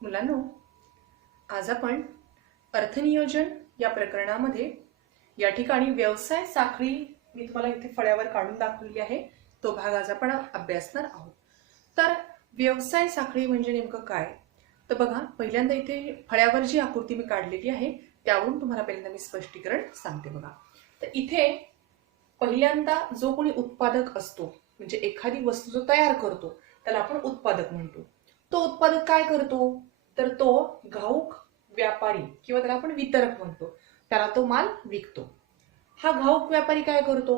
मुलांनो, आज आपण अर्थनियोजन या प्रकरणामध्ये या ठिकाणी व्यवसाय साखळी मी तुम्हाला इथे फळ्यावर काढून दाखवली आहे, तो भाग आज आपण अभ्यासणार आहोत. तर व्यवसाय साखळी म्हणजे नेमकं काय? तर बघा, पहिल्यांदा इथे फळ्यावर जी आकृती मी काढलेली आहे त्यावरून तुम्हाला पहिल्यांदा मी स्पष्टीकरण सांगते. बघा, तर इथे पहिल्यांदा जो कोणी उत्पादक असतो म्हणजे एखादी वस्तू जो तयार करतो त्याला आपण उत्पादक म्हणतो. तो उत्पादक काय करतो? तर तो घाऊक व्यापारी किंवा त्याला आपण वितरक म्हणतो, त्याला तो माल विकतो. हा घाऊक व्यापारी काय करतो?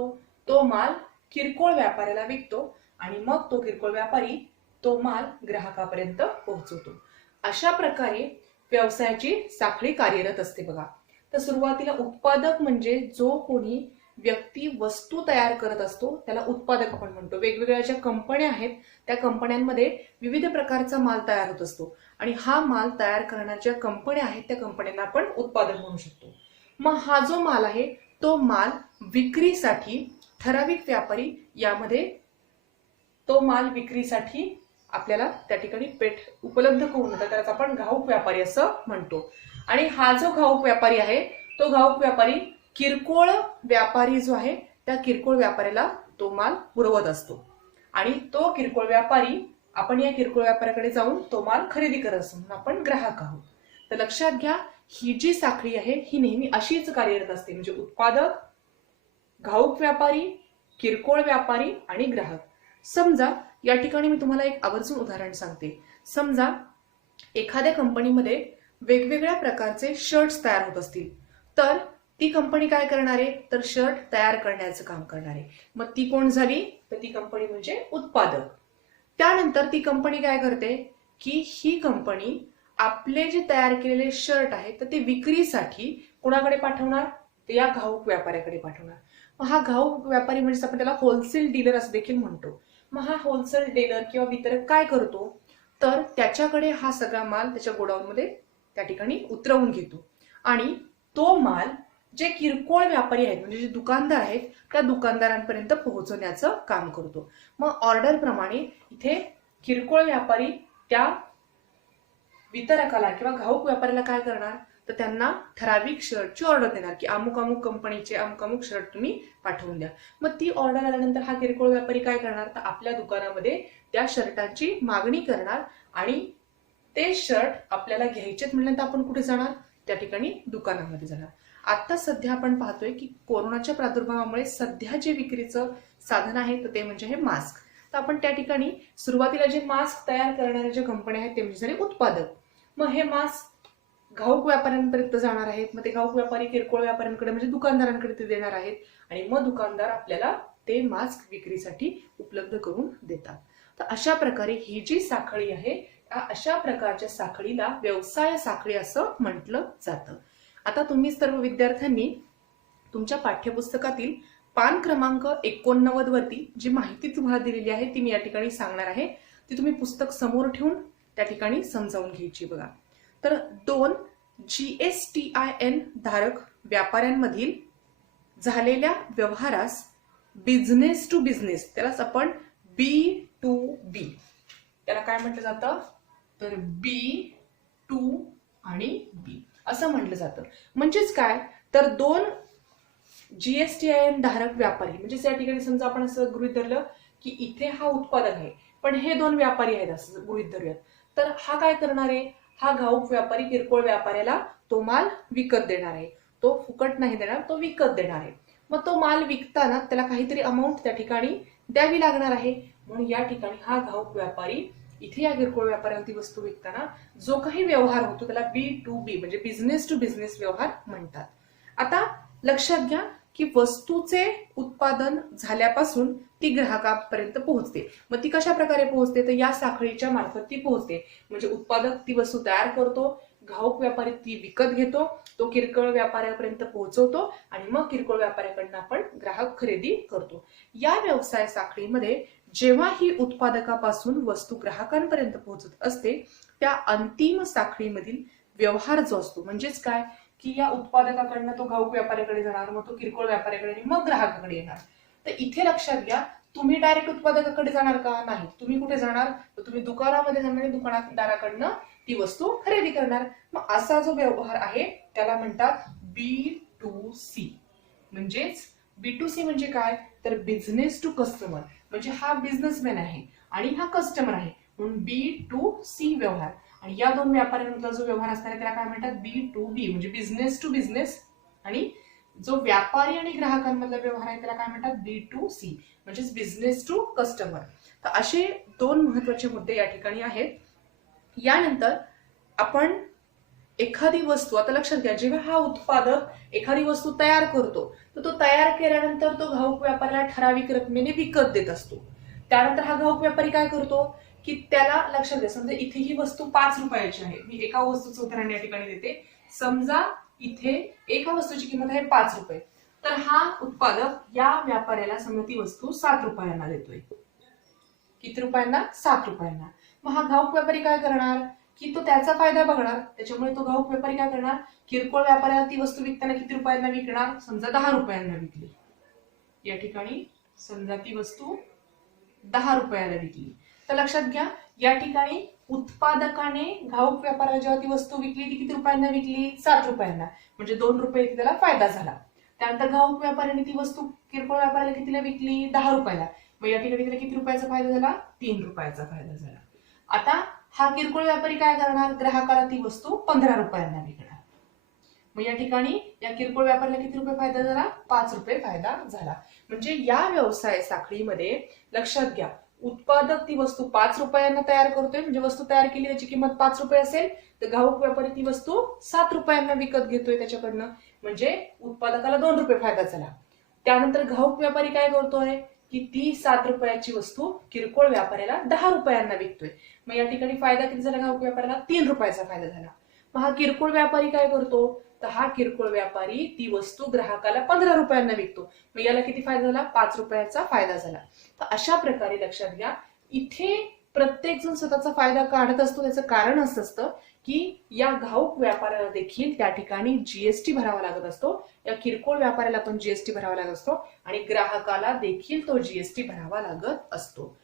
तो माल किरकोळ व्यापाऱ्याला विकतो आणि मग तो किरकोळ व्यापारी तो माल ग्राहकापर्यंत पोहोचवतो. अशा प्रकारे व्यवसायाची साखळी कार्यरत असते. बघा, तर सुरुवातीला उत्पादक म्हणजे जो कोणी व्यक्ती वस्तू तयार करत असतो त्याला उत्पादक आपण म्हणतो. वेगवेगळ्या ज्या कंपन्या आहेत त्या कंपन्यांमध्ये विविध प्रकारचा माल तयार होत असतो आणि हा माल तयार करणाऱ्या ज्या कंपन्या आहेत त्या कंपन्यांना आपण उत्पादक म्हणू शकतो. मग हा जो माल आहे तो माल विक्रीसाठी ठराविक व्यापारी यामध्ये तो माल विक्रीसाठी आपल्याला त्या ठिकाणी पेठ उपलब्ध करून देतात, त्याला आपण घाऊक व्यापारी असं म्हणतो. आणि हा जो घाऊक व्यापारी आहे तो घाऊक व्यापारी किरकोळ व्यापारी जो आहे त्या किरकोळ व्यापाऱ्याला तो माल पुरवत असतो आणि तो किरकोळ व्यापारी आपण या किरकोळ व्यापाऱ्याकडे जाऊन तो माल खरेदी करत असतो, म्हणून आपण ग्राहक आहोत. तर लक्षात घ्या, ही जी साखळी आहे ही नेहमी अशीच कार्यरत असते, म्हणजे उत्पादक, घाऊक व्यापारी, किरकोळ व्यापारी आणि ग्राहक. समजा या ठिकाणी मी तुम्हाला एक आवर्जून उदाहरण सांगते. समजा एखाद्या कंपनीमध्ये वेगवेगळ्या प्रकारचे शर्ट्स तयार होत असतील, तर ती कंपनी काय करणार आहे? तर शर्ट तयार करण्याचं काम करणार आहे. मग ती कोण झाली? तर ती कंपनी म्हणजे उत्पादक. त्यानंतर ती कंपनी काय करते की ही कंपनी आपले जे तयार केलेले शर्ट आहेत तर ते विक्रीसाठी कोणाकडे पाठवणार? तर या घाऊक व्यापाऱ्याकडे पाठवणार. मग हा घाऊक व्यापारी म्हणजे आपण त्याला होलसेल डीलर असं देखील म्हणतो. मग हा होलसेल डीलर किंवा वितरक काय करतो? तर त्याच्याकडे हा सगळा माल त्याच्या गोडाऊनमध्ये त्या ठिकाणी उतरवून घेतो आणि तो माल जे किरकोळ व्यापारी आहेत म्हणजे जे दुकानदार आहेत त्या दुकानदारांपर्यंत पोहोचवण्याचं काम करतो. मग ऑर्डर प्रमाणे इथे किरकोळ व्यापारी त्या वितरकाला किंवा घाऊक व्यापाऱ्याला काय करणार? तर त्यांना ठराविक शर्टची ऑर्डर देणार की अमुक अमुक कंपनीचे अमुक अमुक शर्ट तुम्ही पाठवून द्या. मग ती ऑर्डर आल्यानंतर हा किरकोळ व्यापारी काय करणार? तर आपल्या दुकानामध्ये त्या शर्टांची मागणी करणार आणि ते शर्ट आपल्याला घ्यायचेत म्हणल्यानंतर आपण कुठे जाणार? त्या ठिकाणी दुकानामध्ये जाणार. आता सध्या आपण पाहतोय की कोरोनाच्या प्रादुर्भावामुळे सध्या जे विक्रीचं साधन आहे तर ते म्हणजे हे मास्क. तर आपण त्या ठिकाणी सुरुवातीला जे मास्क तयार करणाऱ्या ज्या कंपन्या आहेत ते म्हणजे झाले उत्पादक. मग हे मास्क घाऊक व्यापाऱ्यांपर्यंत जाणार आहेत. मग ते घाऊक व्यापारी किरकोळ व्यापाऱ्यांकडे म्हणजे दुकानदारांकडे ते देणार आहेत आणि मग दुकानदार आपल्याला ते मास्क विक्रीसाठी उपलब्ध करून देतात. तर अशा प्रकारे ही जी साखळी आहे अशा प्रकारच्या साखळीला व्यवसाय साखळी असं म्हटलं जातं. आता तुम्ही सर्व विद्यार्थ्यांनी तुमच्या पाठ्यपुस्तकातील पान क्रमांक 89 वरती जी माहिती तुम्हाला दिलेली आहे ती मी या ठिकाणी सांगणार आहे. ती तुम्ही पुस्तक समोर ठेवून त्या ठिकाणी समजावून घ्यायची. बघा, तर 2 GSTIN धारक व्यापाऱ्यांमधील झालेल्या व्यवहारास बिझनेस टू बिझनेस, त्यालाच आपण B2B त्याला काय म्हटलं जातं? तर B2 आणि B असं म्हटलं जातं. म्हणजेच काय? तर 2 GSTIN धारक व्यापारी म्हणजे या ठिकाणी समजा आपण असं गृहीत धरलं की इथे हा उत्पादक आहे पण हे 2 व्यापारी आहेत असं गृहीत धरूयात. तर हा काय करणार आहे? हा घाऊक व्यापारी किरकोळ व्यापाऱ्याला तो माल विकत देणार आहे. तो फुकट नाही देणार, तो विकत देणार आहे. मग तो माल विकताना त्याला काहीतरी अमाऊंट त्या ठिकाणी द्यावी लागणार आहे. म्हणून या ठिकाणी हा घाऊक व्यापारी इथे या किरकोळ व्यापाऱ्याला ती वस्तू विकताना जो काही व्यवहार होतो त्याला B2B म्हणजे बिझनेस टू बिझनेस व्यवहार म्हणतात. आता लक्षात घ्या की वस्तूचे उत्पादन झाल्यापासून ती ग्राहकापर्यंत पोहोचते. मग ती कशा प्रकारे पोहोचते? तर या साखळीच्या मार्फत ती पोहोचते. म्हणजे उत्पादक ती वस्तू तयार करतो, घाऊक व्यापारी ती विकत घेतो, तो किरकोळ व्यापाऱ्यापर्यंत पोहोचवतो आणि मग किरकोळ व्यापाऱ्याकडनं आपण ग्राहक खरेदी करतो. या व्यवसाय साखळीमध्ये जेव्हा ही उत्पादकापासून वस्तू ग्राहकांपर्यंत पोहोचत असते त्या अंतिम साखळीमधील व्यवहार जो असतो म्हणजेच काय की या उत्पादकाकडनं तो घाऊक व्यापाऱ्याकडे जाणार, मग तो किरकोळ व्यापाऱ्याकडे आणि मग ग्राहकाकडे येणार. तर इथे लक्षात घ्या तुम्ही डायरेक्ट उत्पादकाकडे जाणार का? नाही. तुम्ही कुठे जाणार? तर तुम्ही दुकानामध्ये जाणार, दुकानदाराकडनं ती वस्तू खरेदी करणार. मग असा जो व्यवहार आहे त्याला म्हणतात B2C. म्हणजेच B2C म्हणजे काय? तर बिझनेस टू कस्टमर. म्हणजे हा बिझनेसमॅन आहे आणि हा कस्टमर आहे, म्हणून B2C व्यवहार. आणि या दोन व्यापाऱ्यांमधला जो व्यवहार असणार आहे त्याला काय म्हणतात? B2B. म्हणजे बिझनेस टू बिझनेस. आणि जो व्यापारी आणि ग्राहकांमधला व्यवहार आहे त्याला काय म्हणतात? B2C. म्हणजेच बिझनेस टू कस्टमर. तर असे दोन महत्वाचे मुद्दे या ठिकाणी आहेत. यानंतर आपण एखादी वस्तू, आता लक्षात घ्या, जेव्हा हा उत्पादक एखादी वस्तू तयार करतो तर तो तयार केल्यानंतर तो घाऊक व्यापाऱ्याला ठराविक रकमेने विकत देत असतो. त्यानंतर हा घाऊक व्यापारी काय करतो की त्याला, लक्षात घ्या, समजा इथे ही वस्तू 5 रुपयाची आहे. मी एका वस्तूचं उदाहरण या ठिकाणी देते. समजा इथे एका वस्तूची किंमत आहे 5 रुपये. तर हा उत्पादक या व्यापाऱ्याला समजा ती वस्तू 7 रुपयांना देतोय. किती रुपयांना? 7 रुपयांना. मग हा घाऊक व्यापारी काय करणार की तो त्याचा फायदा बघणार. त्याच्यामुळे तो घाऊक व्यापारी काय करणार? किरकोळ व्यापाऱ्याला ती वस्तू विकताना किती रुपयांना विकणार? समजा 10 रुपयांना विकली. या ठिकाणी समजा ती वस्तू 10 रुपयाला विकली. तर लक्षात घ्या, या ठिकाणी उत्पादकाने घाऊक व्यापाऱ्याला जेव्हा ती वस्तू विकली ती किती रुपयांना विकली? 7 रुपयांना. म्हणजे 2 रुपये त्याला फायदा झाला. त्यानंतर घाऊक व्यापाऱ्याने ती वस्तू किरकोळ व्यापाऱ्याला कितीला विकली? 10 रुपयाला. मग या ठिकाणी त्याला किती रुपयाचा फायदा झाला? 3 रुपयाचा फायदा झाला. आता हा किरकोळ व्यापारी काय करणार? ग्राहकाला ती वस्तू 15 रुपयांना विकणार. मग या ठिकाणी या किरकोळ व्यापाऱ्याला किती रुपये फायदा झाला? 5 रुपये फायदा झाला. म्हणजे या व्यवसाय साखळीमध्ये लक्षात घ्या, उत्पादक ती वस्तू 5 रुपयांना तयार करतोय, म्हणजे वस्तू तयार केली त्याची किंमत 5 रुपये असेल, तर घाऊक व्यापारी ती वस्तू 7 रुपयांना विकत घेतोय त्याच्याकडनं, म्हणजे उत्पादकाला 2 रुपये फायदा झाला. त्यानंतर घाऊक व्यापारी काय करतोय की ती 7 रुपयाची वस्तू किरकोळ व्यापाऱ्याला 10 रुपयांना विकतोय. मग या ठिकाणी फायदा किती झाला? घाऊक व्यापाऱ्याला 3 रुपयाचा फायदा झाला. मग हा किरकोळ व्यापारी काय करतो? तर हा किरकोळ व्यापारी ती वस्तू ग्राहकाला 15 रुपयांना विकतो. मग याला किती फायदा झाला? 5 रुपयाचा फायदा झाला. तर अशा प्रकारे लक्षात घ्या, इथे प्रत्येक जण स्वतःचा फायदा काढत असतो. त्याचं कारण असं असतं की या घाऊक व्यापाऱ्याला देखील त्या ठिकाणी जीएसटी भरावा लागत असतो, या किरकोळ व्यापाऱ्याला पण जीएसटी भरावा लागत असतो आणि ग्राहकाला देखील तो जीएसटी भरावा लागत असतो.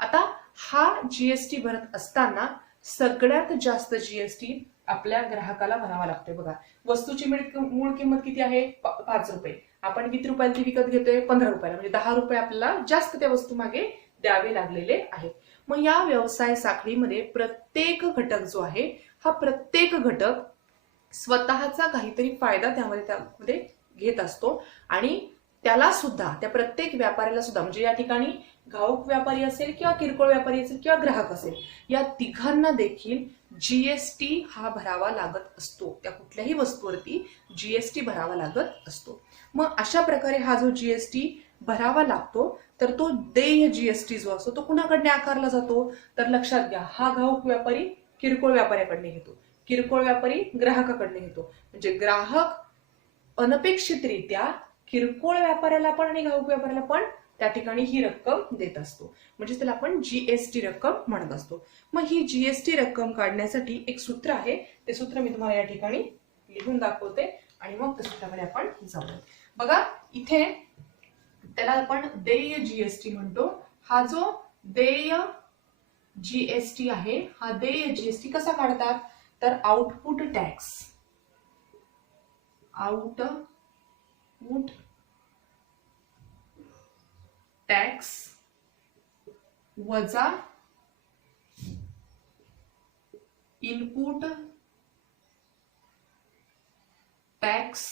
आता हा जीएसटी भरत असताना सगळ्यात जास्त जीएसटी आपल्या ग्राहकाला भरावा लागतोय. बघा, वस्तूची मूळ किंमत किती आहे? 5 रुपये. आपण किती रुपयाला विकत घेतोय? 15 रुपयाला. म्हणजे 10 रुपये आपल्याला जास्त त्या वस्तू मागे द्यावे लागलेले आहेत. मग या व्यवसाय साखळीमध्ये प्रत्येक घटक जो आहे, हा प्रत्येक घटक स्वतःचा काहीतरी फायदा त्यामध्ये घेत असतो आणि त्याला सुद्धा, त्या प्रत्येक व्यापाऱ्याला सुद्धा, म्हणजे या ठिकाणी घाऊक व्यापारी असेल किंवा किरकोळ व्यापारी असेल किंवा ग्राहक असेल, या तिघांना देखील जीएसटी हा भरावा लागत असतो. त्या कुठल्याही वस्तूवरती जीएसटी भरावा लागत असतो. मग अशा प्रकारे हा जो जीएसटी भरावा लागतो, तर तो देय जीएसटी जो असतो तो कुणाकडे आकारला जातो? तर लक्षात घ्या, हा घाऊक व्यापारी किरकोळ व्यापाऱ्याकडे घेतो, किरकोळ व्यापारी ग्राहकाकडे घेतो. म्हणजे ग्राहक अनपेक्षितरित्या किरकोळ व्यापाऱ्याला पण आणि घाऊक व्यापाऱ्याला पण त्या ठिकाणी ही रक्कम देत असतो. म्हणजे त्याला आपण जीएसटी रक्कम म्हणत असतो. मग ही जीएसटी रक्कम काढण्यासाठी एक सूत्र आहे, ते सूत्र मी तुम्हाला या ठिकाणी लिहून दाखवते आणि मग त्या सूत्राकडे आपण जाऊ. बघा, इथे त्याला आपण देय जीएसटी म्हणतो. हा जो देय जीएसटी आहे, हा देय जीएसटी कसा काढतात? तर आउटपुट टॅक्स, आउटपुट टॅक्स वजा इनपुट टॅक्स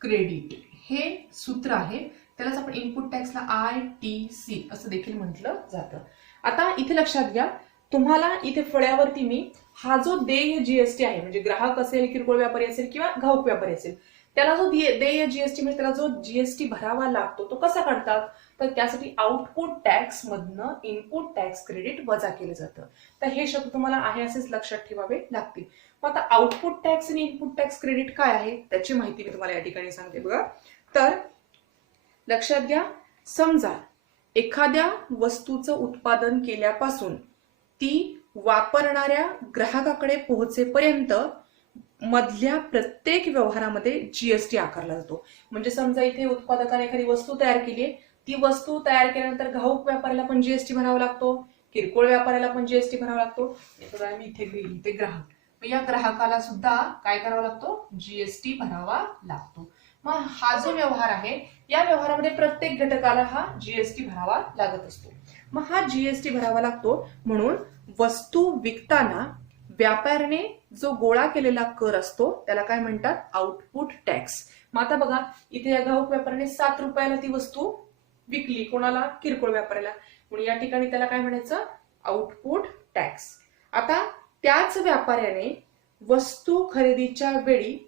क्रेडिट, हे सूत्र आहे. त्यालाच आपण इनपुट टॅक्सला ITC असं देखील म्हटलं जातं. आता इथे लक्षात घ्या, तुम्हाला इथे फळ्यावरती मी हा जो देय जीएसटी आहे, म्हणजे ग्राहक असेल, किरकोळ व्यापारी असेल किंवा घाऊक व्यापारी असेल, त्याला जो देय जीएसटी म्हणजे त्याला जो जीएसटी भरावा लागतो तो कसा काढतात? तर त्यासाठी आउटपुट टॅक्स मधनं इनपुट टॅक्स क्रेडिट वजा केलं जातं. तर हे शब्द तुम्हाला आहे असेच लक्षात ठेवावे लागतील. मग आता आउटपुट टॅक्स आणि इनपुट टॅक्स क्रेडिट काय आहे त्याची माहिती मी तुम्हाला या ठिकाणी सांगते. बघा, तर लक्षात घ्या, समजा एखाद्या वस्तूचं उत्पादन केल्यापासून ती वापरणाऱ्या ग्राहकाकडे पोहोचेपर्यंत मधल्या प्रत्येक व्यवहारामध्ये जीएसटी आकारला जातो. म्हणजे समजा इथे उत्पादकाने एखादी वस्तू तयार केली, ती वस्तू तयार केल्यानंतर घाऊक व्यापाऱ्याला पण जीएसटी भरावा लागतो, किरकोळ व्यापाऱ्याला पण जीएसटी भरावा लागतो. मी इथे लिहिली ते ग्राहक, या ग्राहकाला सुद्धा काय करावा लागतो, जीएसटी भरावा लागतो. मग हा जो व्यवहार आहे या व्यवहारामध्ये प्रत्येक घटकाला हा जीएसटी भरावा लागत असतो. मग हा जीएसटी भरावा लागतो म्हणून वस्तू विकताना व्यापाऱ्याने जो गोळा केलेला कर असतो त्याला काय म्हणतात, आउटपुट टॅक्स. मग आता बघा इथे या घाऊक व्यापाऱ्याने 7 रुपयाला ती वस्तू विकली, कोणाला, किरकोळ व्यापाऱ्याला, म्हणून या ठिकाणी त्याला काय म्हणायचं, आउटपुट टॅक्स. आता त्याच व्यापाऱ्याने वस्तू खरेदीच्या वेळी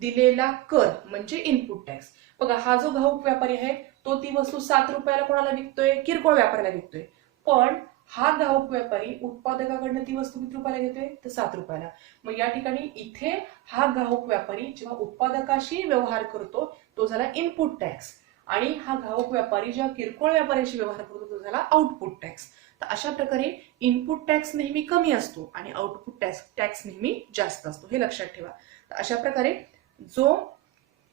दिलेला कर म्हणजे इनपुट टॅक्स. बघा हा जो घाऊक व्यापारी आहे तो ती वस्तू 7 रुपयाला कोणाला विकतोय, किरकोळ व्यापाऱ्याला विकतोय. पण हा घाऊक व्यापारी उत्पादकाकडनं ती वस्तू किती रुपयाला घेतोय, तर 7 रुपयाला. मग या ठिकाणी इथे हा घाऊक व्यापारी जेव्हा उत्पादकाशी व्यवहार करतो तो झाला इनपुट टॅक्स, आणि हा घाऊक व्यापारी जेव्हा किरकोळ व्यापाऱ्याशी व्यवहार करतो तो झाला आउटपुट टॅक्स. तर अशा प्रकारे इनपुट टॅक्स नेहमी कमी असतो आणि आउटपुट टॅक्स नेहमी जास्त असतो, हे लक्षात ठेवा. तर अशा प्रकारे जो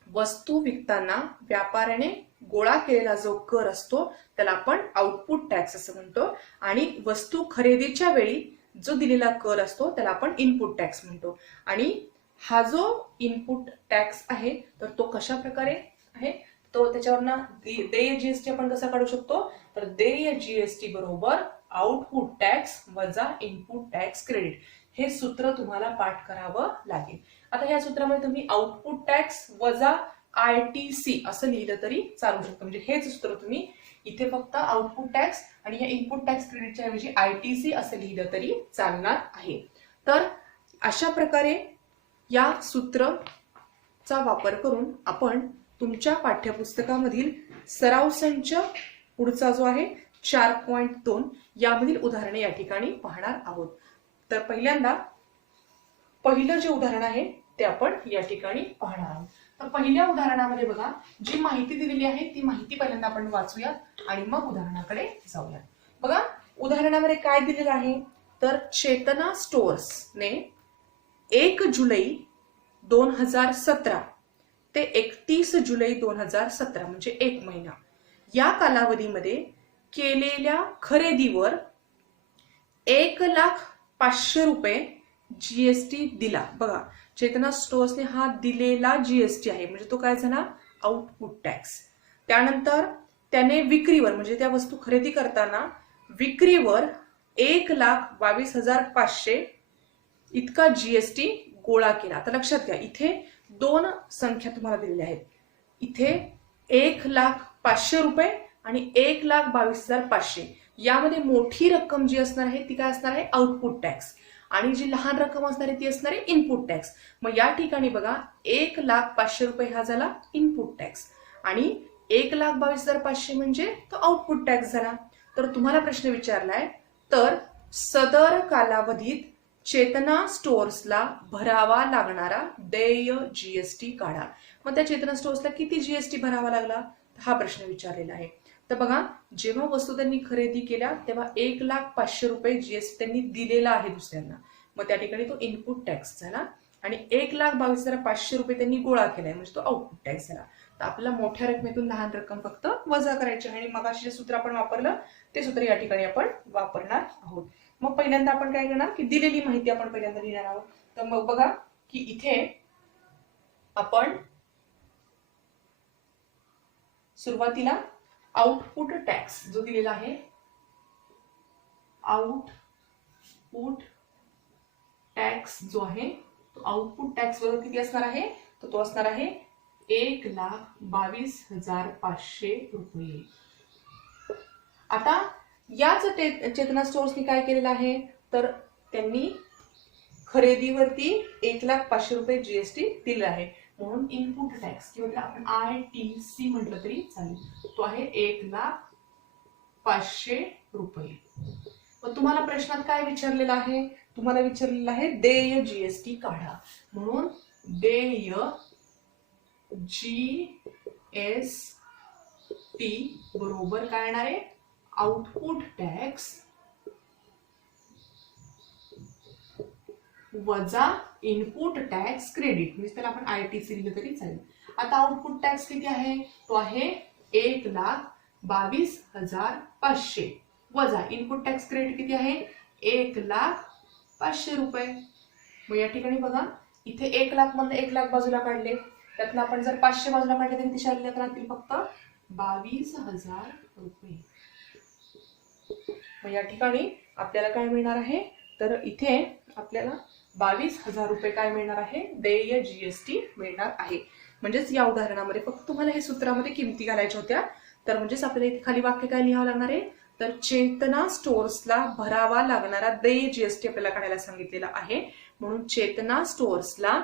वस्तू विकताना व्यापाऱ्याने गोळा केलेला जो कर असतो त्याला आपण आउटपुट टॅक्स असं म्हणतो, आणि वस्तू खरेदीच्या वेळी जो दिलेला कर असतो त्याला आपण इनपुट टॅक्स म्हणतो. आणि हा जो इनपुट टॅक्स आहे तर तो कशा प्रकारे आहे, तो त्याच्यावरनं देय जीएसटी आपण कसा काढू शकतो, तर देय जीएसटी बरोबर आउटपुट टॅक्स वजा इनपुट टॅक्स क्रेडिट, हे सूत्र तुम्हाला पाठ करावं लागेल. आता या सूत्रामध्ये तुम्ही आउटपुट टॅक्स वजा आयटीसी असं लिहिलं तरी चालू शकतं. म्हणजे हेच सूत्र तुम्ही इथे फक्त आउटपुट टॅक्स आणि या इनपुट टॅक्स क्रेडिटच्या ऐवजी आयटीसी असं लिहिलं तरी चालणार आहे. तर अशा प्रकारे या सूत्राचा वापर करून आपण तुमच्या पाठ्यपुस्तकामधील सराव संच पुढचा जो आहे 4.2 यामधील उदाहरणे या ठिकाणी पाहणार आहोत. तर पहिल्यांदा पहिलं जे उदाहरण आहे ते आपण या ठिकाणी पाहणार आहोत. तर पहिल्या उदाहरणामध्ये बघा जी माहिती दिलेली आहे ती माहिती पहिल्यांदा आपण वाचूयात आणि मग उदाहरणाकडे जाऊयात. बघा उदाहरणामध्ये काय दिलेलं आहे, तर चेतना स्टोअर्सने 1 जुलै 2017 ते 31 जुलै 2017 म्हणजे 1 महिना या कालावधीमध्ये केलेल्या खरेदीवर 1,05,000 रुपये जीएसटी दिला. बघा चेतना स्टोअर्सने हा दिलेला जीएसटी आहे म्हणजे तो काय झाला, आउटपुट टॅक्स. त्यानंतर त्याने विक्रीवर म्हणजे त्या वस्तू खरेदी करताना विक्रीवर 1,22,500 इतका जीएसटी गोळा केला. आता लक्षात घ्या इथे 2 संख्या तुम्हाला दिलेल्या आहेत, इथे 1,05,000 रुपये आणि 1,22,500. यामध्ये मोठी रक्कम जी असणार आहे ती काय असणार आहे, आउटपुट टॅक्स, आणि जी लहान रक्कम असणार आहे ती असणार आहे इनपुट टॅक्स. मग या ठिकाणी बघा 1,05,000 रुपये हा झाला इनपुट टॅक्स आणि 1,22,500 म्हणजे तो आउटपुट टॅक्स झाला. तर तुम्हाला प्रश्न विचारलाय, तर सदर कालावधीत चेतना स्टोअर्सला भरावा लागणारा देय जीएसटी काढा. मग त्या चेतना स्टोअर्सला किती जीएसटी भरावा लागला हा प्रश्न विचारलेला आहे. तर बघा जेव्हा वस्तू त्यांनी खरेदी केल्या तेव्हा 1,05,000 रुपये जीएसटी त्यांनी दिलेला आहे दुसऱ्यांना, मग त्या ठिकाणी तो इनपुट टॅक्स झाला, आणि 1,22,500 रुपये त्यांनी गोळा केलाय म्हणजे तो आउटपुट टॅक्स झाला. तर आपल्याला मोठ्या रकमेतून लहान रक्कम फक्त वजा करायची आहे, आणि मगाशी जे सूत्र आपण वापरलं ते सूत्र या ठिकाणी आपण वापरणार आहोत. मग पहिल्यांदा आपण काय करणार की दिलेली माहिती आपण पहिल्यांदा लिहिणार आहोत. तर मग बघा की इथे आपण सुरुवातीला आउटपुट टॅक्स जो दिलेला आहे, आउटपुट टॅक्स जो आहे तो आउटपुट टॅक्स बरोबर किती असणार आहे, तर तो असणार आहे 1,22,500 रुपये. आता याच चेतना स्टोअर्सनी काय केलेलं आहे, तर त्यांनी खरेदीवरती 1,05,000 रुपये जीएसटी दिले आहे म्हणून इनपुट टॅक्स किंवा आपण आयटीसी म्हटलं तरी चालेल, तो आहे 1,05,000 रुपये. मग तुम्हाला प्रश्नात काय विचारलेलं आहे, तुम्हाला विचारलेलं आहे देय जीएसटी काढा, म्हणून देय जीएसटी बरोबर काय येणार आहे, आउटपुट टॅक्स वजा इनपुट टॅक्स क्रेडिट, म्हणजे त्याला आपण ITC लिहिलं तरी चालेल. आता आउटपुट टॅक्स किती आहे, तो आहे 1,22,500 वजा इनपुट टॅक्स क्रेडिट किती आहे 1,05,000 रुपये. मग या ठिकाणी बघा इथे 1 लाख मधून 1 लाख बाजूला काढले, त्यातनं आपण जर 500 बाजूला काढले तर किती शिल्लक राहतील, फक्त 22,000 रुपये. मग या ठिकाणी आपल्याला काय मिळणार आहे, तर इथे आपल्याला 22,000 रुपये काय मिळणार आहे, देय GST मिळणार आहे. म्हणजेच या उदाहरणामध्ये फक्त तुम्हाला हे सूत्रामध्ये किमती घालायच्या होत्या. तर म्हणजेच आपल्याला इथे खाली वाक्य काय लिहावं लागणार आहे, तर चेतना स्टोअर्सला भरावा लागणारा देय GST आपल्याला काढायला सांगितलेला आहे. म्हणून चेतना स्टोअर्सला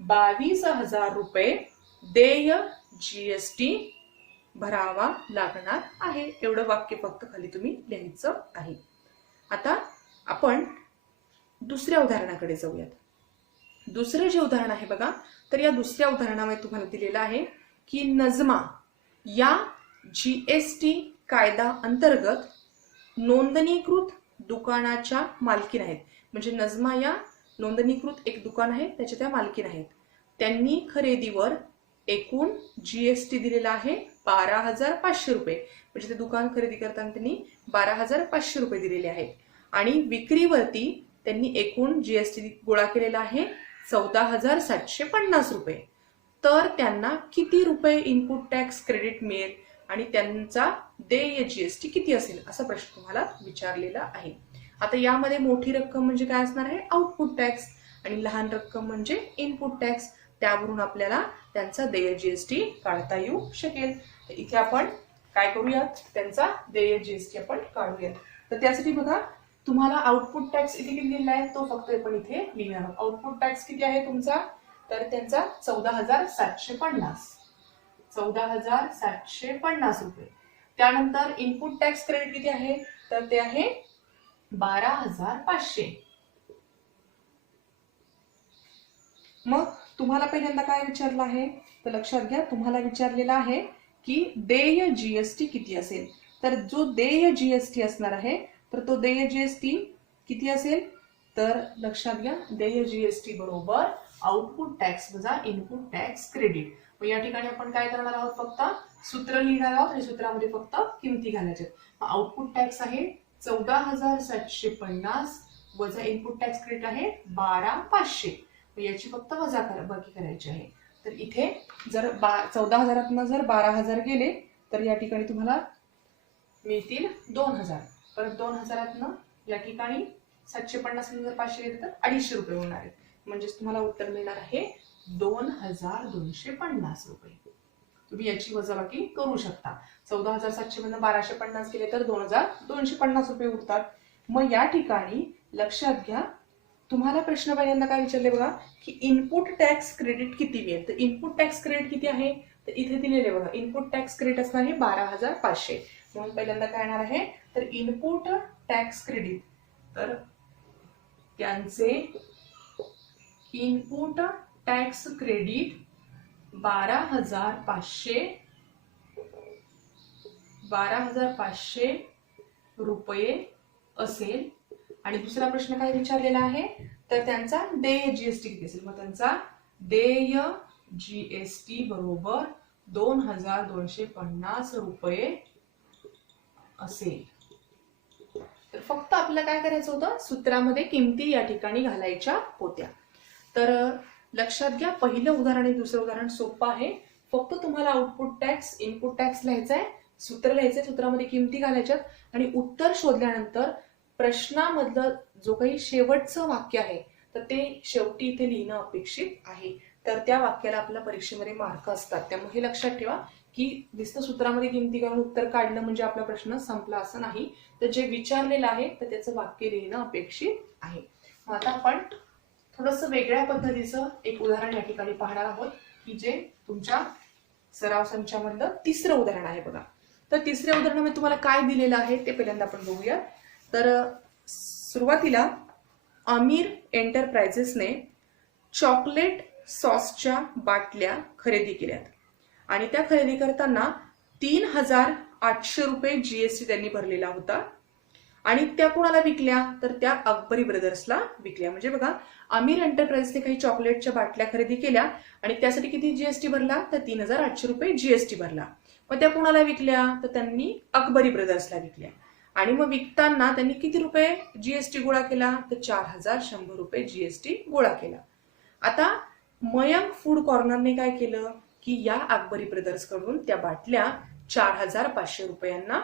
22,000 रुपये देय GST भरावा लागणार आहे. एवढं वाक्य फक्त खाली तुम्ही लिहायचं आहे. आता आपण दुसऱ्या उदाहरणाकडे जाऊयात. दुसरं जे उदाहरण आहे बघा, तर या दुसऱ्या उदाहरणामध्ये तुम्हाला दिलेलं आहे की नजमा या GST कायदा अंतर्गत नोंदणीकृत दुकानाच्या मालकीन आहेत. म्हणजे नजमा या नोंदणीकृत एक दुकान आहे, त्याच्या त्या मालकीन आहेत. त्यांनी खरेदीवर एकूण GST दिलेला आहे 12,500 रुपये. म्हणजे ते दुकान खरेदी करताना त्यांनी 12,500 रुपये दिलेले आहेत. आणि विक्रीवरती त्यांनी एकूण GST गोळा केलेला आहे 14,750 रुपये. तर त्यांना किती रुपये इनपुट टॅक्स क्रेडिट मिळेल आणि त्यांचा देय GST किती असेल, असा प्रश्न तुम्हाला विचारलेला आहे. आता यामध्ये मोठी रक्कम म्हणजे काय असणार आहे, आउटपुट टॅक्स, आणि लहान रक्कम म्हणजे इनपुट टॅक्स. त्यावरून आपल्याला त्यांचा देय GST काढता येऊ शकेल. तर इथे आपण काय करूयात, त्यांचा देय GST आपण काढूयात. तर त्यासाठी बघा तुम्हाला आउटपुट टॅक्स इथे किती दिलेला आहे, तो फक्त आपण इथे लिहिणार आहोत. आउटपुट टॅक्स किती आहे तुमचा, तर त्यांचा 14,750 14,750 रुपये. त्यानंतर इनपुट टॅक्स क्रेडिट किती आहे, तर ते आहे 12,500. मग तुम्हाला पहिल्यांदा काय विचारलं आहे, तर लक्षात घ्या तुम्हाला विचारलेलं आहे की देय GST किती असेल. तर जो देय GST असणार आहे, तर तो देय GST किती असेल, तर लक्षात घ्या देय GST बरोबर आउटपुट टॅक्स वजा इनपुट टॅक्स क्रेडिट. मग या ठिकाणी आपण काय करणार आहोत, फक्त सूत्र लिहिणार आहोत आणि सूत्रामध्ये फक्त किमती घालायच्या. आउटपुट टॅक्स आहे 14,750 वजा इनपुट टॅक्स क्रेडिट आहे 12,500. याची फक्त बाकी करायची आहे. तर इथे जर 14,000 जर 12,000 गेले तर या ठिकाणी तुम्हाला मिळतील 2,000. परत 2,000 या ठिकाणी 750 जर 500 गेले तर 250 रुपये होणार आहेत. म्हणजेच तुम्हाला उत्तर मिळणार आहे 2,250 रुपये. तुम्ही याची वजाबाकी करू शकता. 14,700 मधून 1,250 केले तर 2,250 रुपये उरतात. मग या ठिकाणी लक्षात घ्या तुम्हाला प्रश्न पहिल्यांदा काय विचारले बघा की इनपुट टॅक्स क्रेडिट किती मिळेल. तर इनपुट टॅक्स क्रेडिट किती आहे, तर इथे दिलेले बघा इनपुट टॅक्स क्रेडिट असणार आहे 12,500. म्हणून पहिल्यांदा काय येणार आहे, तर इनपुट टॅक्स क्रेडिट, तर त्यांचे इनपुट टॅक्स क्रेडिट 12,500 रुपये असेल. आणि दुसरा प्रश्न काय विचारलेला आहे, तर त्यांचा देय GST किती असेल. मग त्यांचा देय GST बरोबर 2,250 रुपये असेल. तर फक्त आपल्याला काय करायचं होतं, सूत्रामध्ये किमती या ठिकाणी घालायच्या होत्या. तर लक्षात घ्या पहिलं उदाहरण आणि दुसरं उदाहरण सोपं आहे. फक्त तुम्हाला आउटपुट टॅक्स इनपुट टॅक्स लिहायचा आहे, सूत्र लिहायचंय, सूत्रामध्ये किमती घालायच्यात आणि उत्तर शोधल्यानंतर प्रश्नामधलं जो काही शेवटचं वाक्य आहे तर ते शेवटी इथे लिहिणं अपेक्षित आहे. तर त्या वाक्याला आपल्या परीक्षेमध्ये मार्क असतात. त्यामुळे हे लक्षात ठेवा की नुसतं सूत्रामध्ये किमती करून उत्तर काढलं म्हणजे आपला प्रश्न संपला असं नाही. तर जे विचारलेलं आहे तर त्याचं वाक्य लिहिणं अपेक्षित आहे. आता आपण थोडंसं वेगळ्या पद्धतीचं एक उदाहरण या ठिकाणी पाहणार आहोत की जे तुमच्या सराव संचामधलं तिसरं उदाहरण आहे बघा. तर तिसऱ्या उदाहरणामध्ये तुम्हाला काय दिलेलं आहे ते पहिल्यांदा आपण बघूया. तर सुरुवातीला आमिर एंटरप्राइजेसने चॉकलेट सॉसच्या बाटल्या खरेदी केल्यात आणि त्या खरेदी करताना 3,800 रुपये GST त्यांनी भरलेला होता. आणि त्या कोणाला विकल्या तर त्या अकबरी ब्रदर्सला विकल्या. म्हणजे बघा, आमिर एंटरप्राइजने काही चॉकलेटच्या बाटल्या खरेदी केल्या आणि त्यासाठी किती जीएसटी भरला तर 3,800 रुपये जीएसटी भरला. मग त्या कोणाला विकल्या तर त्यांनी अकबरी ब्रदर्सला विकल्या. आणि मग विकताना त्यांनी किती रुपये जीएसटी गोळा केला तर 4,100 रुपये जीएसटी गोळा केला. आता मयंक फूड कॉर्नरने काय केलं की या अकबरी ब्रदर्स कडून त्या बाटल्या 4,500 रुपयांना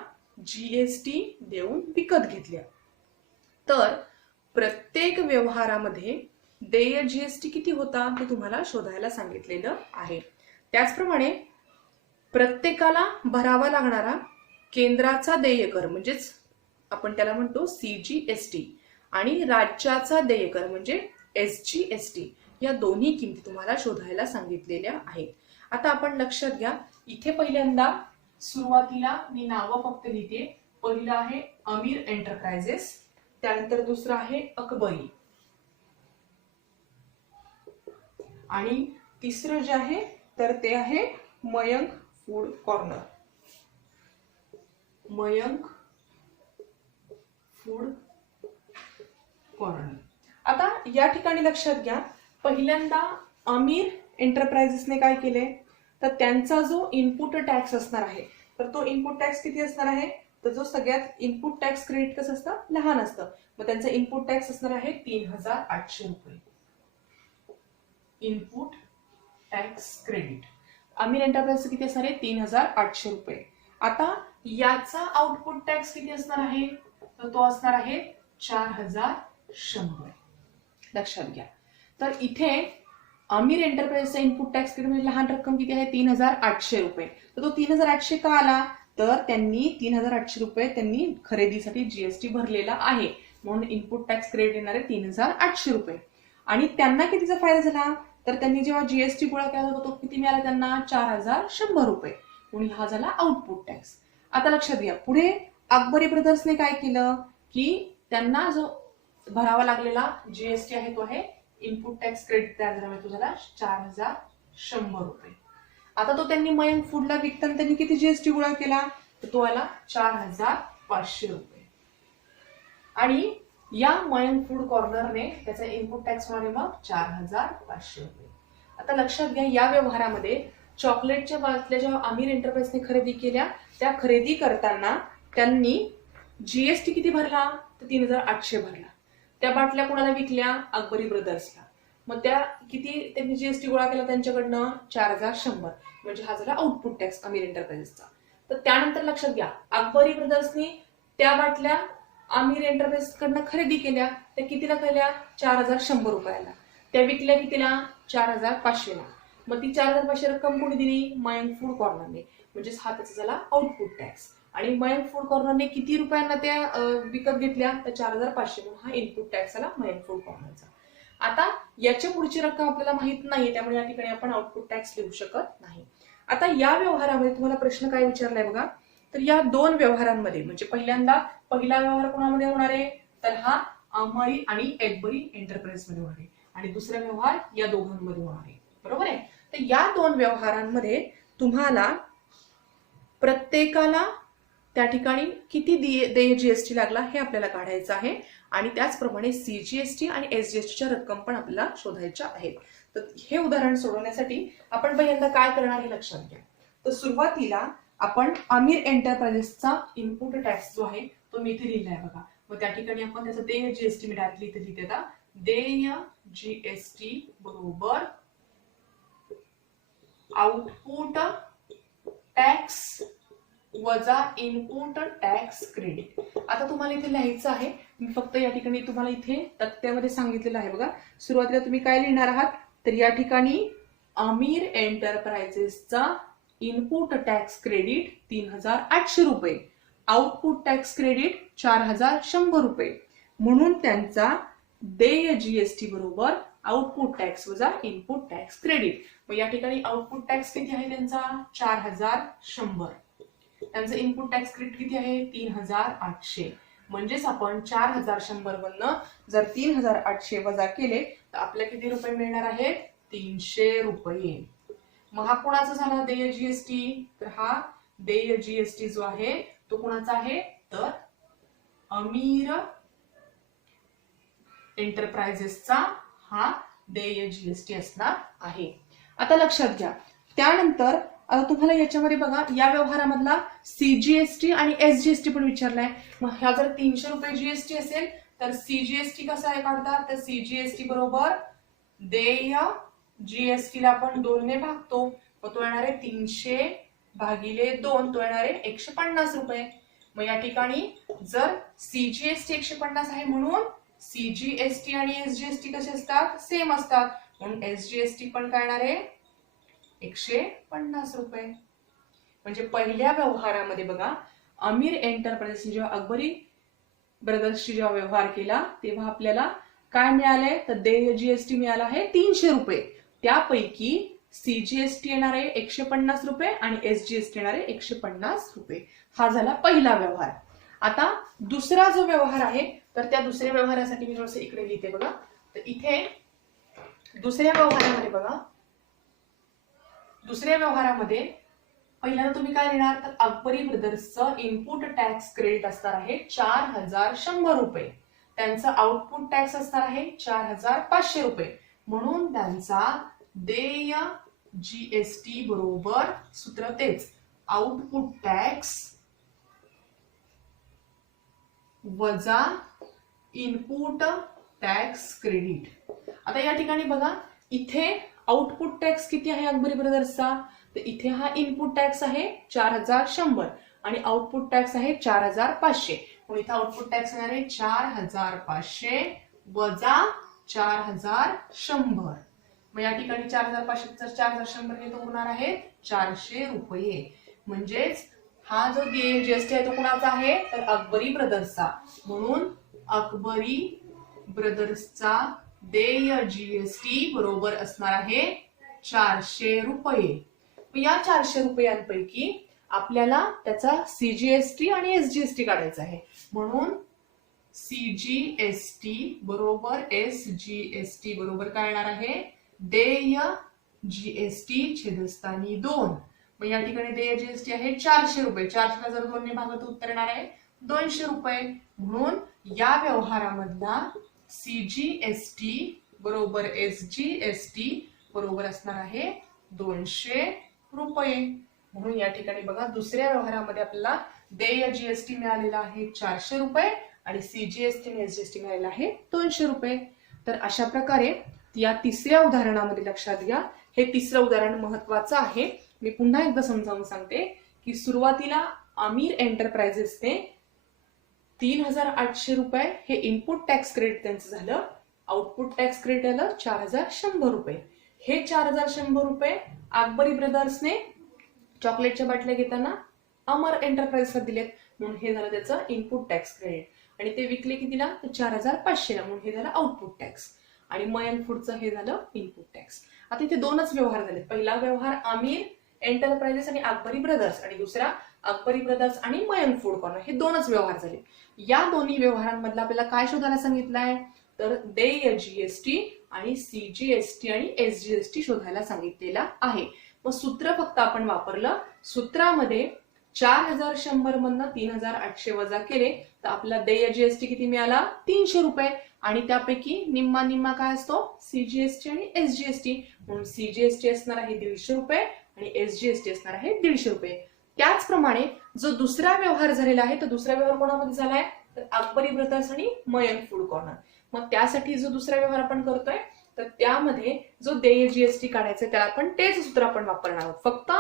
जीएसटी देऊन विकत घेतल्या. तर प्रत्येक व्यवहारामध्ये देय जीएसटी किती होता ते तुम्हाला शोधायला सांगितलेलं आहे. त्याचप्रमाणे प्रत्येकाला भरावा लागणारा केंद्राचा देयकर म्हणजेच आपण त्याला म्हणतो सीजीएसटी आणि राज्याचा देयकर म्हणजे एसजीएसटी या दोन्ही किमती तुम्हाला शोधायला सांगितलेल्या आहेत. आता आपण लक्षात घ्या, इथे पहिल्यांदा सुरुवातीला मी नावं फक्त लिहिते. पहिलं आहे आमिर एंटरप्राइजेस, त्यानंतर दुसरं आहे अकबरी आणि तिसरं जे आहे तर ते आहे Mayank food corner. Mayank food corner. आता या ठिकाणी लक्षात घ्या, पहिल्यांदा आमिर एंटरप्राइजेसने काय केले तर त्यांचा जो इनपुट टॅक्स असणार आहे तर तो इनपुट टॅक्स किती असणार आहे तर जो सगळ्यात इनपुट टॅक्स क्रेडिट कसं असतं लहान असतं. मग त्यांचा इनपुट टॅक्स असणार आहे 3,800 रुपये input tax credit. Aamir enterprise किती असणार आहे 3,800 रुपये. आता याचा आउटपुट टॅक्स किती असणार आहे तर तो असणार आहे 4,100. लक्षात घ्या, तर इथे आमिर एंटरप्राइजचा इनपुट टॅक्स क्रेडिट म्हणजे लहान रक्कम किती आहे 3,800 रुपये. तर तो 3,800 का आला तर त्यांनी 3,800 रुपये त्यांनी खरेदीसाठी जीएसटी भरलेला आहे म्हणून इनपुट टॅक्स क्रेडिट येणार आहे 3,800 रुपये. आणि त्यांना कितीचा फायदा झाला तर त्यांनी जेव्हा जीएसटी गोळा केला होता तो किती मिळाला त्यांना 4,100 रुपये म्हणून हा झाला आउटपुट टॅक्स. आता लक्षात घ्या, पुढे अकबरी ब्रदर्सने काय केलं की त्यांना जो भरावा लागलेला जीएसटी आहे तो आहे इनपुट टॅक्स क्रेडिट तयार झाला तो झाला 4,100 रुपये. आता तो त्यांनी मयंक फूडला विकताना त्यांनी किती जीएसटी गोळा केला तर तो आला 4,500 रुपये. आणि या मयंक फूड कॉर्नरने त्याचा इनपुट टॅक्स होणारे मग 4,500 रुपये. आता लक्षात घ्या, या व्यवहारामध्ये चॉकलेटच्या बाटल्या जेव्हा आमिर एंटरप्राइजने खरेदी केल्या त्या खरेदी करताना त्यांनी जीएसटी किती भरला तर 3,800 भरला. त्या बाटल्या कोणाला विकल्या अकबरी ब्रदर्सला. मग त्या किती त्यांनी जीएसटी गोळा केला त्यांच्याकडनं 4,100 म्हणजे हा झाला आउटपुट टॅक्स आमिर एंटरप्राइजेसचा. तर त्यानंतर लक्षात घ्या, अकबरी ब्रदर्सनी त्या बाटल्या आमिर एंटरप्राइज कडनं खरेदी केल्या. त्या कितीला केल्या 4,100 रुपयाला. त्या विकल्या कितीला 4,500 ला. मग ती 4,500 रक्कम कोणी दिली मयंक फूड कॉर्नरने म्हणजेच हा त्याचा झाला आउटपुट टॅक्स. आणि मयंक फूड कॉर्नरने किती रुपयांना त्या विकत घेतल्या तर 4,500 म्हणून हा इनपुट टॅक्स आला मयंक फूड कॉर्नरचा. आता याच्या पुढची रक्कम आपल्याला माहित नाही त्यामुळे या ठिकाणी आपण आउटपुट टॅक्स लिहू शकत नाही. आता या व्यवहारामध्ये तुम्हाला प्रश्न काय विचारलाय बघा, तर या दोन व्यवहारांमध्ये म्हणजे पहिला व्यवहार कोणामध्ये होणार आहे तर हा आमिर आणि अकबरी एंटरप्राइज मध्ये होणार आहे आणि दुसरा व्यवहार या दोघांमध्ये होणार आहे. बरोबर आहे. तर या दोन व्यवहारांमध्ये तुम्हाला प्रत्येकाला त्या ठिकाणी किती देय जीएसटी लागला हे आपल्याला काढायचं आहे आणि त्याचप्रमाणे सीजीएसटी आणि एसजीएसटीच्या रक्कम पण आपल्याला शोधायच्या आहेत. तर हे उदाहरण सोडवण्यासाठी आपण पहिल्यांदा काय करणार हे लक्षात घ्या. तर सुरुवातीला आपण आमिर एंटरप्राइजेसचा इनपुट टॅक्स जो आहे तो मी इथे लिहिला आहे बघा. मग त्या ठिकाणी आपण त्याचं देय जीएसटी मी डायरेक्टली इथे लिहिते. आता देय जीएसटी बरोबर आउटपुट टॅक्स वजा इनपुट टॅक्स क्रेडिट. आता तुम्हाला इथे लिहायचं आहे, मी फक्त या ठिकाणी तुम्हाला इथे तक्त्यामध्ये सांगितलेलं आहे बघा. सुरुवातीला तुम्ही काय लिहिणार आहात तर या ठिकाणी आमिर एंटरप्राइजेसचा इनपुट टॅक्स क्रेडिट 3,800 रुपये, आउटपुट टॅक्स क्रेडिट 4,100 रुपये म्हणून त्यांचा देय जीएसटी बरोबर आउटपुट टॅक्स वजा इनपुट टॅक्स क्रेडिट. मग या ठिकाणी आउटपुट टॅक्स किती आहे त्यांचा 4,100, त्यांचं इनपुट टॅक्स क्रेडिट किती आहे 3,800 म्हणजेच आपण 4,100 वरनं जर 3,800 वजा केले तर आपल्याला किती रुपये मिळणार आहेत 300 रुपये. मग हा कोणाचा झाला देय जीएसटी तर हा देय जीएसटी जो आहे तो कोणाचा आहे तर अमीर एंटरप्राइजेसचा हा देय जीएसटी असणार आहे. आता लक्षात घ्या, त्यानंतर आता तुम्हाला याच्यामध्ये बघा या व्यवहारामधला सीजीएसटी आणि एसजीएसटी पण विचारलाय. मग ह्या जर 300 रुपये जीएसटी असेल तर सीजीएसटी कसा आहे काढतात, तर सीजीएसटी बरोबर देय जीएसटी ला आपण 2 ने भागतो, मग तो येणार आहे 300 भागिले 2, तो येणार आहे 150 रुपये. मग या ठिकाणी जर सीजीएसटी 150 आहे म्हणून सीजीएसटी आणि एसजीएसटी कसे असतात, सेम असतात, म्हणून एसजीएसटी पण काय येणार आहे 150 रुपये. म्हणजे पहिल्या व्यवहारामध्ये बघा अमीर एंटरप्राइजेसने जेव्हा अकबरी ब्रदर्सशी जेव्हा व्यवहार केला तेव्हा आपल्याला काय मिळालंय, तर देय जीएसटी मिळाला आहे 300 रुपये. त्यापैकी सीजीएसटी येणार आहे 150 रुपये आणि एसजीएसटी येणार आहे 150 रुपये. हा झाला पहिला व्यवहार. आता दुसरा जो व्यवहार आहे तर त्या दुसऱ्या व्यवहारासाठी मी थोडंसं इकडे लिहिते बघा. तर इथे दुसऱ्या व्यवहारामध्ये बघा, दुसऱ्या व्यवहारामध्ये पहिल्यांदा तुम्ही काय लिहिणार, तर अकबरी ब्रदर्सचं इनपुट टॅक्स क्रेडिट असणार आहे 4100 रुपये, त्यांचं आउटपुट टॅक्स असणार आहे 4500 रुपये, म्हणून त्यांचा देय जीएसटी बरोबर सूत्र तेच आउटपुट टॅक्स वजा इनपुट टॅक्स क्रेडिट. आता या ठिकाणी बघा इथे आउटपुट टॅक्स किती आहे अकबरी ब्रदर्सचा, तर इथे हा इनपुट टॅक्स आहे 4100 आणि आउटपुट टॅक्स आहे 4500, म्हणून इथे आउटपुट टॅक्स येणार आहे 4500 वजा 4100. मग या ठिकाणी 4500 तर 4100 हे तो होणार आहे 400 रुपये. म्हणजेच हा जो जीएसटी आहे तो कुणाचा आहे, तर अकबरी ब्रदर्सचा, म्हणून अकबरी ब्रदर्सचा देय जीएसटी बरोबर असणार आहे 400 रुपये. या 400 रुपयांपैकी आपल्याला त्याचा सीजीएसटी आणि एसजीएसटी काढायचा आहे, म्हणून सीजीएसटी बरोबर एसजीएसटी बरोबर काय येणार आहे, देय जीएसटी छेदस्थानी 2. मग या ठिकाणी देय जीएसटी आहे 400 रुपये, 400 ला जर 2 ने भागलं तर उत्तर येणार आहे 200 रुपये. म्हणून या व्यवहारामधला सीजीएसटी बरोबर एसजीएसटी बरोबर असणार आहे 200 रुपये. म्हणून या ठिकाणी बघा दुसऱ्या व्यवहारामध्ये आपल्याला देय जीएसटी मिळालेला आहे 400 रुपये आणि सीजीएसटी आणि एसजीएसटी मिळालेला आहे 200 रुपये. तर अशा प्रकारे या तिसऱ्या उदाहरणामध्ये लक्षात घ्या, हे तिसरं उदाहरण महत्वाचं आहे. मी पुन्हा एकदा समजावून सांगते की सुरुवातीला अमीर एंटरप्राइजेसने 3800 रुपये हे इनपुट टॅक्स क्रेडिट त्यांचं झालं, आउटपुट टॅक्स क्रेडिट आलं 4100 रुपये. हे 4100 रुपये अकबरी ब्रदर्सने चॉकलेटच्या बाटल्या घेताना अमर एंटरप्राइजला दिलेत, म्हणून हे झालं त्याचं इनपुट टॅक्स क्रेडिट. आणि ते विकले कितीला, तर 4500 ला, म्हणून हे झालं आउटपुट टॅक्स. आणि मयन फूडचं हे झालं इनपुट टॅक्स. आता इथे दोनच व्यवहार झाले. पहिला व्यवहार अमीर एंटरप्राइजेस आणि अकबरी ब्रदर्स आणि दुसरा अकबरी ब्रदर्स आणि मयन फूड कॉर्नर, हे दोनच व्यवहार झाले. या दोन्ही व्यवहारांमधला आपल्याला काय शोधायला सांगितलंय, तर देय जीएसटी आणि सीजीएसटी आणि एसजीएसटी शोधायला सांगितलेला आहे. मग सूत्र फक्त आपण वापरलं. सूत्रामध्ये 4100 मधनं 3800 वजा केले तर आपला देय जीएसटी किती मिळाला, 300 रुपये. आणि त्यापैकी निम्मा निम्मा काय असतो, सीजीएसटी आणि एसजीएसटी, म्हणून सीजीएसटी असणार आहे 150 रुपये आणि एसजीएसटी असणार आहे 150 रुपये. त्याचप्रमाणे जो दुसरा व्यवहार झालेला आहे तो दुसरा व्यवहार कोणामध्ये झालाय, तर अकबरी ब्रदर्स आणि मयन फूड कॉर्नर. मग त्यासाठी जो दुसरा व्यवहार आपण करतोय तर त्यामध्ये जो देय जीएसटी काढायचा त्याला आपण तेच सूत्र आपण वापरणार आहोत, फक्त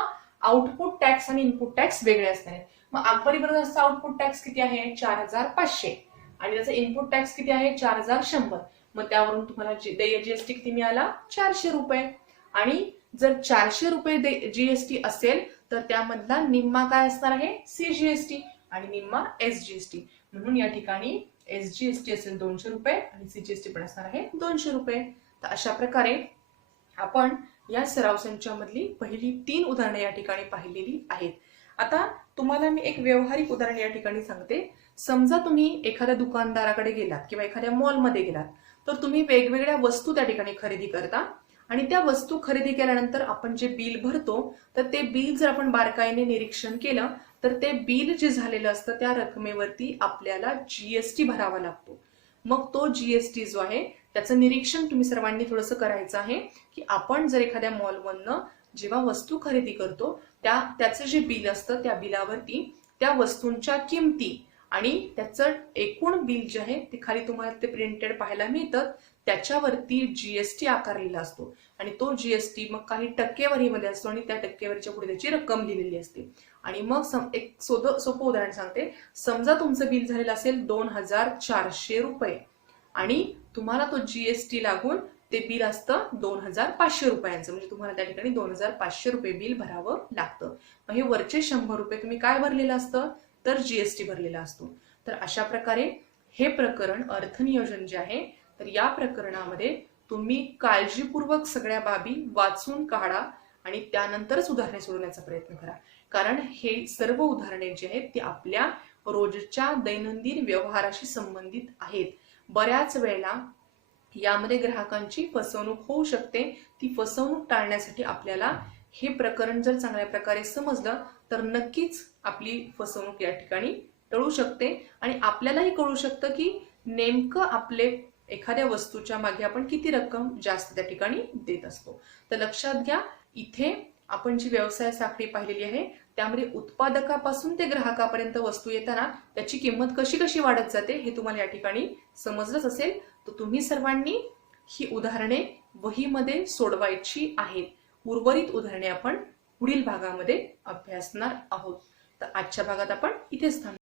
आउटपुट टॅक्स आणि इनपुट टॅक्स वेगळे असणार आहेत. मग अकबरी ब्रदर्सचा आउटपुट टॅक्स किती आहे, 4500 आणि त्याचा इनपुट टॅक्स किती आहे, 4100. मग त्यावरून तुम्हाला देय जीएसटी किती मिळाला, 400 रुपये. आणि जर 400 रुपये जीएसटी असेल तर त्यामधला निम्मा काय असणार आहे, सीजीएसटी आणि निम्मा एसजीएसटी, म्हणून या ठिकाणी एसजीएसटी असेल 200 रुपये आणि सीजीएसटी पण असणार आहे 200 रुपये. तर अशा प्रकारे आपण या सराव संचामधली पहिली 3 उदाहरणे या ठिकाणी पाहिलेली आहेत. आता तुम्हाला मी एक व्यावहारिक उदाहरण या ठिकाणी सांगते. समजा तुम्ही एखाद्या दुकानदाराकडे गेलात किंवा एखाद्या मॉलमध्ये गेलात तर तुम्ही वेगवेगळ्या वस्तू त्या ठिकाणी खरेदी करता आणि त्या वस्तू खरेदी केल्यानंतर आपण जे बिल भरतो तर ते बिल जर आपण बारकाईने निरीक्षण केलं तर ते बिल जे झालेलं असतं त्या रकमेवरती आपल्याला जीएसटी भरावा लागतो. मग तो जीएसटी जो आहे त्याचं निरीक्षण तुम्ही सर्वांनी थोडंसं करायचं आहे की आपण जर एखाद्या मॉलमधनं जेव्हा वस्तू खरेदी करतो त्याचं जे बिल असतं त्या बिलावरती त्या वस्तूंच्या किमती आणि त्याचं एकूण बिल जे आहे ते खाली तुम्हाला ते प्रिंटेड पाहायला मिळतं, त्याच्यावरती जीएसटी आकारलेला असतो आणि तो जीएसटी मग काही टक्केवारीमध्ये असतो आणि त्या टक्केवारीच्या पुढे त्याची रक्कम दिलेली असते. आणि मग एक सोपं उदाहरण सांगते. समजा तुमचं बिल झालेलं असेल 2400 रुपये आणि तुम्हाला तो जीएसटी लागून ते बिल असतं 2500 रुपयांचं, म्हणजे तुम्हाला त्या ठिकाणी 2500 रुपये बिल भरावं लागतं. मग हे वरचे 100 रुपये तुम्ही काय भरलेलं असतं, तर जीएसटी भरलेला असतो. तर अशा प्रकारे हे प्रकरण अर्थनियोजन जे आहे, तर या प्रकरणामध्ये तुम्ही काळजीपूर्वक सगळ्या बाबी वाचून काढा आणि त्यानंतरच उदाहरणे सोडवण्याचा प्रयत्न करा. कारण हे सर्व उदाहरणे जी आहेत ती आपल्या रोजच्या दैनंदिन व्यवहाराशी संबंधित आहेत. बऱ्याच वेळेला यामध्ये ग्राहकांची फसवणूक होऊ शकते. ती फसवणूक टाळण्यासाठी आपल्याला हे प्रकरण जर चांगल्या प्रकारे समजलं तर नक्कीच आपली फसवणूक या ठिकाणी टळू शकते आणि आपल्यालाही कळू शकतं की नेमकं आपले एखाद्या वस्तूच्या मागे आपण किती रक्कम जास्त त्या ठिकाणी देत असतो. तर लक्षात घ्या, इथे आपण जी व्यवसाय साखळी पाहिलेली आहे त्यामध्ये उत्पादकापासून ते ग्राहकापर्यंत वस्तू येताना त्याची किंमत कशी कशी वाढत जाते हे तुम्हाला या ठिकाणी समजलंच असेल. तर तुम्ही सर्वांनी ही उदाहरणे वहीमध्ये सोडवायची आहेत. उर्वरित उदाहरणे आपण पुढील भागामध्ये अभ्यासणार आहोत. तर आजच्या भागात आपण इथेच थांबू.